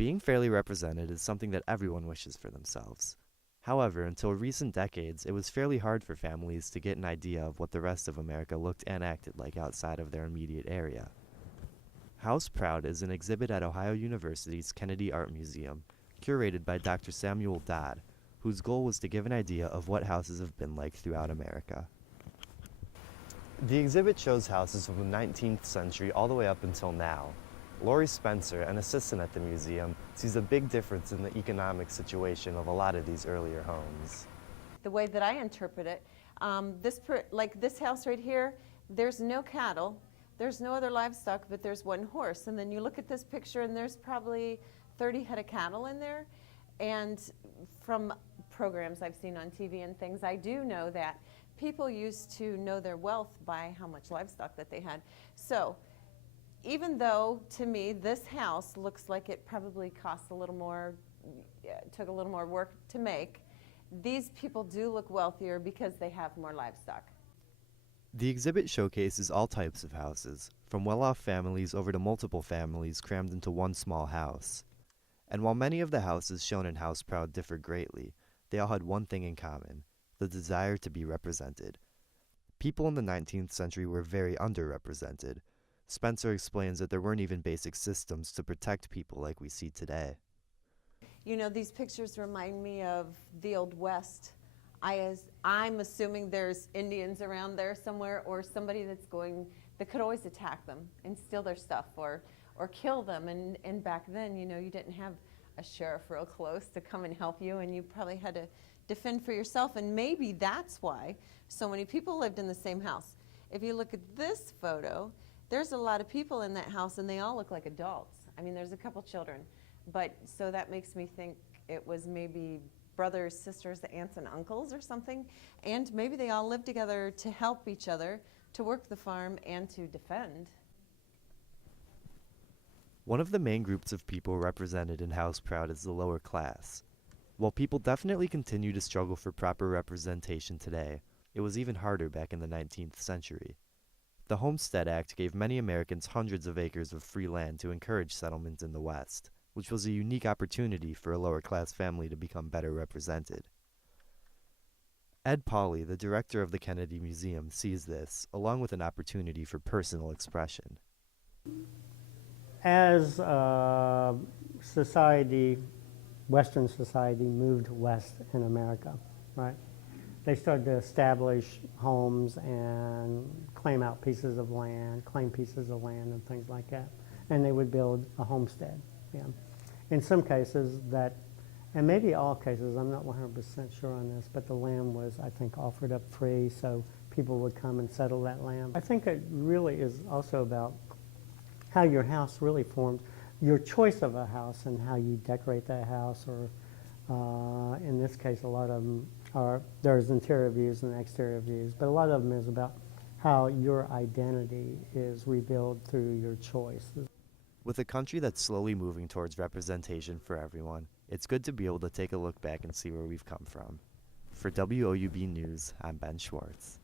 Being fairly represented is something that everyone wishes for themselves. However, until recent decades, it was fairly hard for families to get an idea of what the rest of America looked and acted like outside of their immediate area. House Proud is an exhibit at Ohio University's Kennedy Art Museum, curated by Dr. Samuel Dodd, whose goal was to give an idea of what houses have been like throughout America. The exhibit shows houses from the 19th century all the way up until now. Lori Spencer, an assistant at the museum, sees a big difference in the economic situation of a lot of these earlier homes. The way that I interpret it, like this house right here, there's no cattle, there's no other livestock, but there's one horse. And then you look at this picture and there's probably 30 head of cattle in there. And from programs I've seen on TV and things, I do know that people used to know their wealth by how much livestock that they had. So even though, to me, this house looks like it probably costs a little more, took a little more work to make, these people do look wealthier because they have more livestock. The exhibit showcases all types of houses, from well-off families over to multiple families crammed into one small house. And while many of the houses shown in House Proud differ greatly, they all had one thing in common: the desire to be represented. People in the 19th century were very underrepresented. Spencer explains that there weren't even basic systems to protect people like we see today. You know, these pictures remind me of the Old West. I'm assuming there's Indians around there somewhere, or somebody that could always attack them and steal their stuff or kill them. And back then, you know, you didn't have a sheriff real close to come and help you, and you probably had to defend for yourself. And maybe that's why so many people lived in the same house. If you look at this photo, there's a lot of people in that house, and they all look like adults. I mean, there's a couple children. But so that makes me think it was maybe brothers, sisters, aunts, and uncles or something. And maybe they all lived together to help each other, to work the farm, and to defend. One of the main groups of people represented in House Proud is the lower class. While people definitely continue to struggle for proper representation today, it was even harder back in the 19th century. The Homestead Act gave many Americans hundreds of acres of free land to encourage settlement in the West, which was a unique opportunity for a lower-class family to become better represented. Ed Pauley, the director of the Kennedy Museum, sees this, along with an opportunity for personal expression. As society, Western society, moved west in America, right? They started to establish homes and claim out pieces of land, claim pieces of land and things like that. And they would build a homestead. Yeah. In some cases that, and maybe all cases, I'm not 100% sure on this, but the land was, I think, offered up free, so people would come and settle that land. I think it really is also about how your house really formed, your choice of a house and how you decorate that house, or in this case, a lot of them are, there's interior views and exterior views, but a lot of them is about how your identity is rebuilt through your choices. With a country that's slowly moving towards representation for everyone, it's good to be able to take a look back and see where we've come from. For WOUB News, I'm Ben Schwartz.